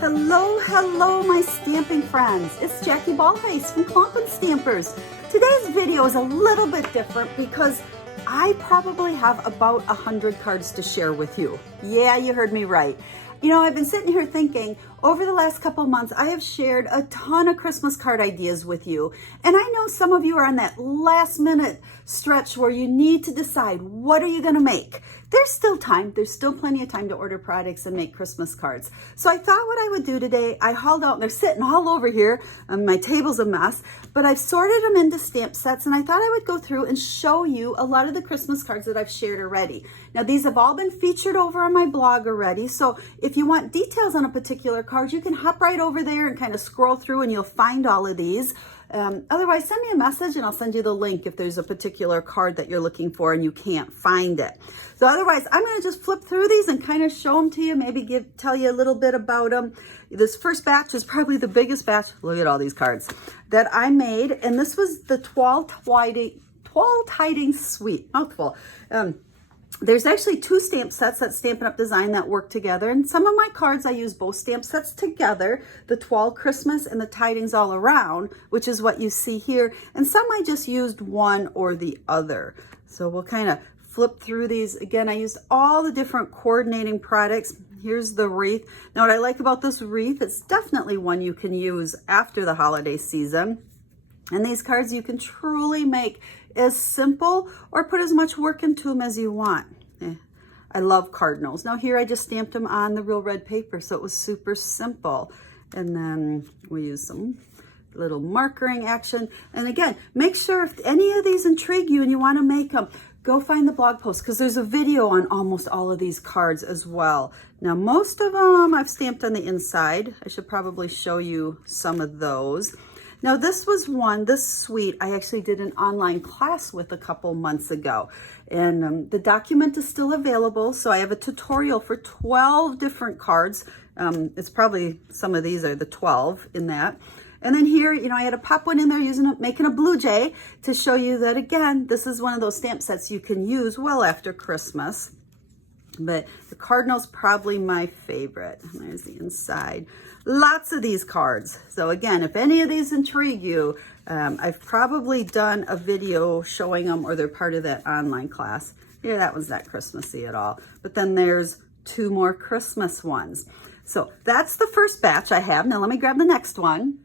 Hello, my stamping friends. It's Jackie Bolhuis from Klompen Stampers. Today's video is a little bit different because I probably have about 100 cards to share with you. Yeah, you heard me right. You know, I've been sitting here thinking, over the last couple of months, I have shared a ton of Christmas card ideas with you. And I know some of you are on that last minute stretch where you need to decide, what are you gonna make? There's still time. There's still plenty of time to order products and make Christmas cards. So I thought what I would do today, I hauled out, and they're sitting all over here, and my table's a mess, but I've sorted them into stamp sets, and I thought I would go through and show you a lot of the Christmas cards that I've shared already. Now, these have all been featured over on my blog already, so if you want details on a particular card, you can hop right over there and kind of scroll through and you'll find all of these. Otherwise, send me a message and I'll send you the link if there's a particular card that you're looking for and you can't find it. So otherwise, I'm going to just flip through these and kind of show them to you, maybe tell you a little bit about them. This first batch is probably the biggest batch. Look at all these cards that I made. And this was the Twal Tidings Suite. Mouthful. There's actually two stamp sets that Stampin' Up! Design that work together. And some of my cards, I use both stamp sets together, the Twal Christmas and the Tidings All Around, which is what you see here. And some I just used one or the other. So we'll kind of flip through these. Again, I used all the different coordinating products. Here's the wreath. Now, what I like about this wreath, it's definitely one you can use after the holiday season. And these cards you can truly make as simple or put as much work into them as you want. I love cardinals. Now here I just stamped them on the real red paper, so it was super simple. And then we use some little markering action. And again, make sure if any of these intrigue you and you want to make them, go find the blog post because there's a video on almost all of these cards as well. Now most of them I've stamped on the inside. I should probably show you some of those. Now this was one, this suite, I actually did an online class with a couple months ago. And the document is still available. So I have a tutorial for 12 different cards. It's probably, some of these are the 12 in that. And then here, you know, I had to pop one in there making a blue jay to show you that, again, this is one of those stamp sets you can use well after Christmas. But the cardinal's probably my favorite. There's the inside. Lots of these cards. So again, if any of these intrigue you, I've probably done a video showing them or they're part of that online class. Yeah, that one's not Christmassy at all. But then there's two more Christmas ones. So that's the first batch I have. Now let me grab the next one.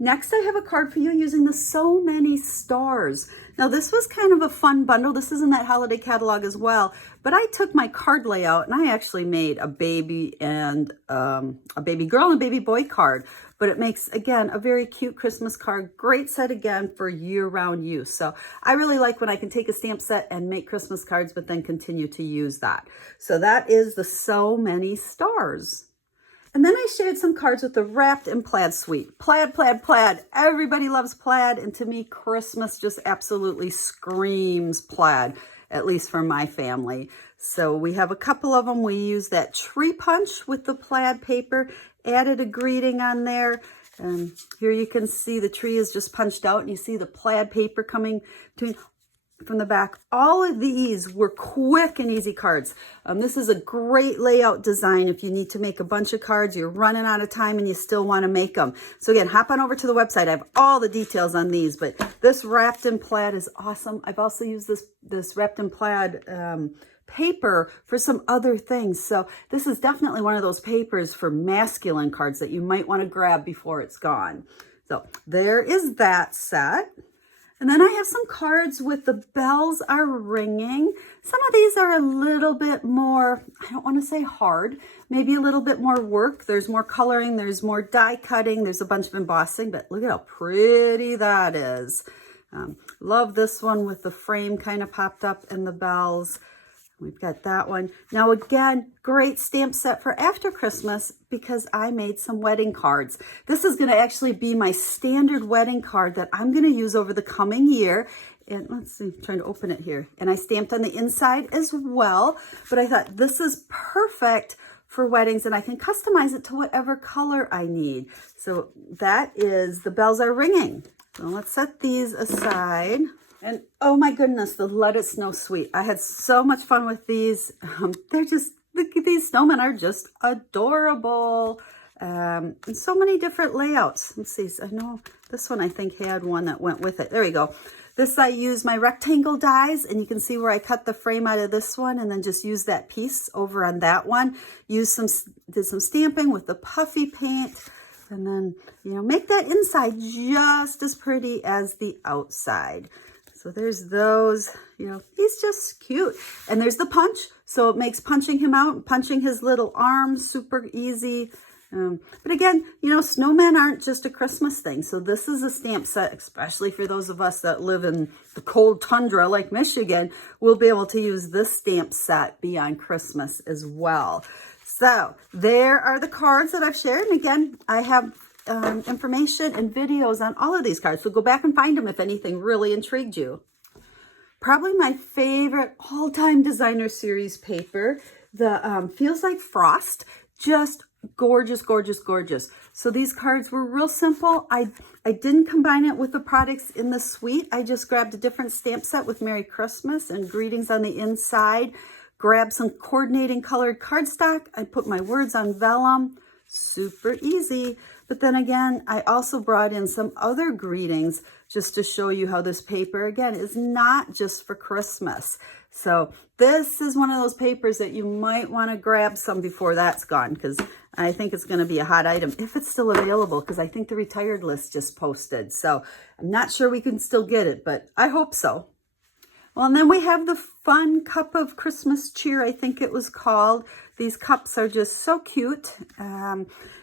Next, I have a card for you using the So Many Stars. Now, this was kind of a fun bundle. This is in that holiday catalog as well. But I took my card layout and I actually made a baby and a baby girl and a baby boy card. But it makes, again, a very cute Christmas card. Great set, again, for year-round use. So I really like when I can take a stamp set and make Christmas cards, but then continue to use that. So that is the So Many Stars. And then I shared some cards with the Wrapped in Plaid Suite. Plaid, plaid, plaid. Everybody loves plaid. And to me, Christmas just absolutely screams plaid, at least for my family. So we have a couple of them. We use that tree punch with the plaid paper, added a greeting on there. And here you can see the tree is just punched out and you see the plaid paper coming from the back. All of these were quick and easy cards. This is a great layout design if you need to make a bunch of cards, you're running out of time and you still want to make them. So again, hop on over to the website. I have all the details on these, but this Wrapped in Plaid is awesome. I've also used this Wrapped in Plaid paper for some other things. So this is definitely one of those papers for masculine cards that you might want to grab before it's gone. So there is that set. And then I have some cards with the bells are ringing. Some of these are a little bit more, I don't want to say hard, maybe a little bit more work. There's more coloring, there's more die cutting, there's a bunch of embossing, but look at how pretty that is. Love this one with the frame kind of popped up and the bells. We've got that one. Now again, great stamp set for after Christmas because I made some wedding cards. This is going to actually be my standard wedding card that I'm going to use over the coming year. And let's see, I'm trying to open it here. And I stamped on the inside as well. But I thought this is perfect for weddings and I can customize it to whatever color I need. So that is The Bells Are Ringing. So let's set these aside. And oh my goodness, the Let It Snow Suite. I had so much fun with these. They're just, these snowmen are just adorable. And so many different layouts. Let's see, I know this one I think had one that went with it. There we go. This I used my rectangle dies, and you can see where I cut the frame out of this one and then just use that piece over on that one. Did some stamping with the puffy paint, and then, you know, make that inside just as pretty as the outside. So there's those, you know, he's just cute. And there's the punch, so it makes punching him out, punching his little arms super easy. But again, you know, snowmen aren't just a Christmas thing. So this is a stamp set, especially for those of us that live in the cold tundra like Michigan. We'll be able to use this stamp set beyond Christmas as well. So there are the cards that I've shared. And again, I have information and videos on all of these cards. So go back and find them if anything really intrigued you. Probably my favorite all-time designer series paper, the Feels Like Frost. Just gorgeous, gorgeous, gorgeous. So these cards were real simple. I didn't combine it with the products in the suite. I just grabbed a different stamp set with Merry Christmas and greetings on the inside. Grabbed some coordinating colored cardstock. I put my words on vellum. Super easy. But then again, I also brought in some other greetings just to show you how this paper, again, is not just for Christmas. So this is one of those papers that you might want to grab some before that's gone, because I think it's going to be a hot item if it's still available, because I think the retired list just posted. So I'm not sure we can still get it, but I hope so. Well, and then we have the fun cup of Christmas cheer, I think it was called. These cups are just so cute.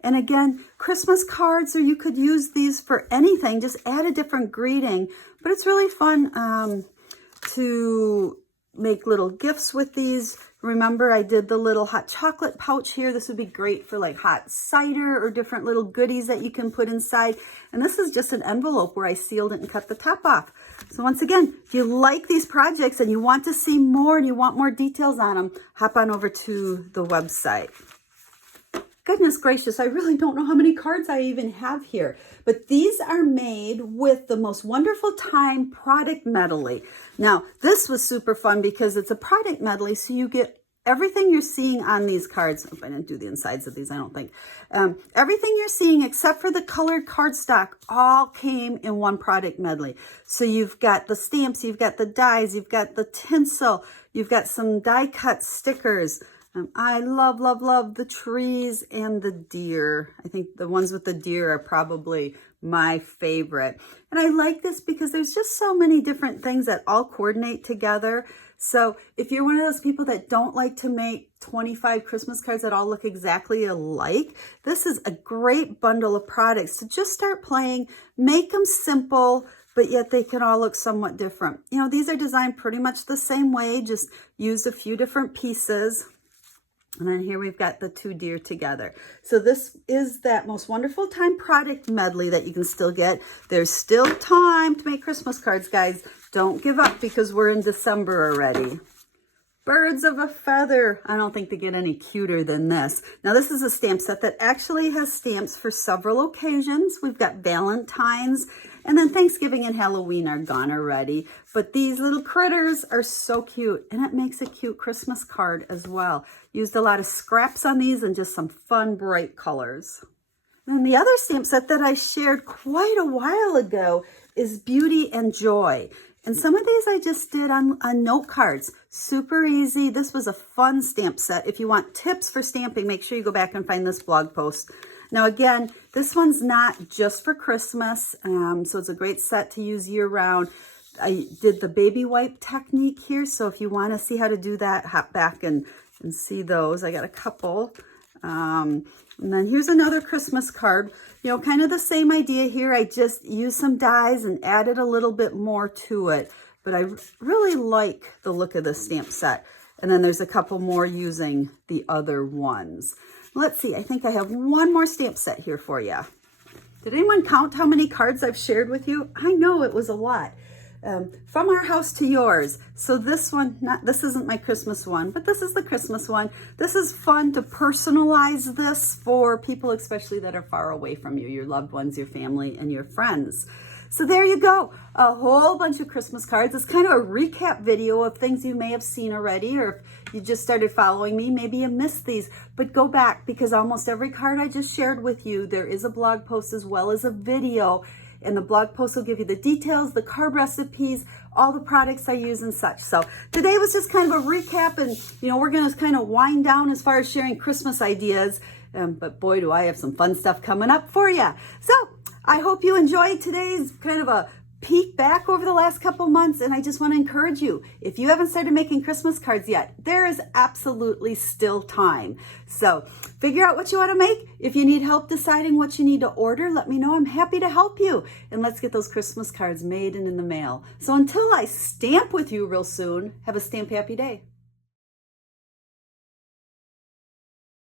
And again, Christmas cards, or you could use these for anything. Just add a different greeting. But it's really fun to make little gifts with these. Remember, I did the little hot chocolate pouch here. This would be great for like hot cider or different little goodies that you can put inside. And this is just an envelope where I sealed it and cut the top off. So once again, if you like these projects and you want to see more and you want more details on them, hop on over to the website. Goodness gracious, I really don't know how many cards I even have here, but these are made with the Most Wonderful Time product medley. Now, this was super fun because it's a product medley, so you get everything you're seeing on these cards. Oh, I didn't do the insides of these, I don't think. Everything you're seeing except for the colored cardstock all came in one product medley. So you've got the stamps, you've got the dies, you've got the tinsel, you've got some die cut stickers. I love, love, love the trees and the deer. I think the ones with the deer are probably my favorite. And I like this because there's just so many different things that all coordinate together. So if you're one of those people that don't like to make 25 Christmas cards that all look exactly alike, this is a great bundle of products to just start playing. Make them simple, but yet they can all look somewhat different. You know, these are designed pretty much the same way, just used a few different pieces. And then here we've got the two deer together. So this is that Most Wonderful Time product medley that you can still get. There's still time to make Christmas cards, guys. Don't give up because we're in December already. Birds of a feather. I don't think they get any cuter than this. Now this is a stamp set that actually has stamps for several occasions. We've got Valentine's, and then Thanksgiving and Halloween are gone already. But these little critters are so cute, and it makes a cute Christmas card as well. Used a lot of scraps on these and just some fun, bright colors. And the other stamp set that I shared quite a while ago is Beauty and Joy. And some of these I just did on note cards. Super easy. This was a fun stamp set. If you want tips for stamping, make sure you go back and find this blog post. Now again, this one's not just for Christmas, so it's a great set to use year-round. I did the baby wipe technique here, so if you want to see how to do that, hop back and see those. I got a couple. And then here's another Christmas card. You know, kind of the same idea here. I just used some dies and added a little bit more to it. But I really like the look of this stamp set. And then there's a couple more using the other ones. Let's see. I think I have one more stamp set here for you. Did anyone count how many cards I've shared with you? I know it was a lot. From Our House to Yours. So this one, this isn't my Christmas one, but this is the Christmas one. This is fun to personalize this for people, especially that are far away from you, your loved ones, your family, and your friends. So there you go. A whole bunch of Christmas cards. It's kind of a recap video of things you may have seen already, or you just started following me, maybe you missed these, but go back because almost every card I just shared with you, there is a blog post as well as a video. And the blog post will give you the details, the card recipes, all the products I use and such. So today was just kind of a recap, and we're going to kind of wind down as far as sharing Christmas ideas. But boy, do I have some fun stuff coming up for you. So I hope you enjoyed today's kind of a peek back over the last couple months, and I just want to encourage you, if you haven't started making Christmas cards yet, there is absolutely still time. So figure out what you want to make. If you need help deciding what you need to order, let me know. I'm happy to help you, and let's get those Christmas cards made and in the mail. So until I stamp with you real soon, have a stamp happy day.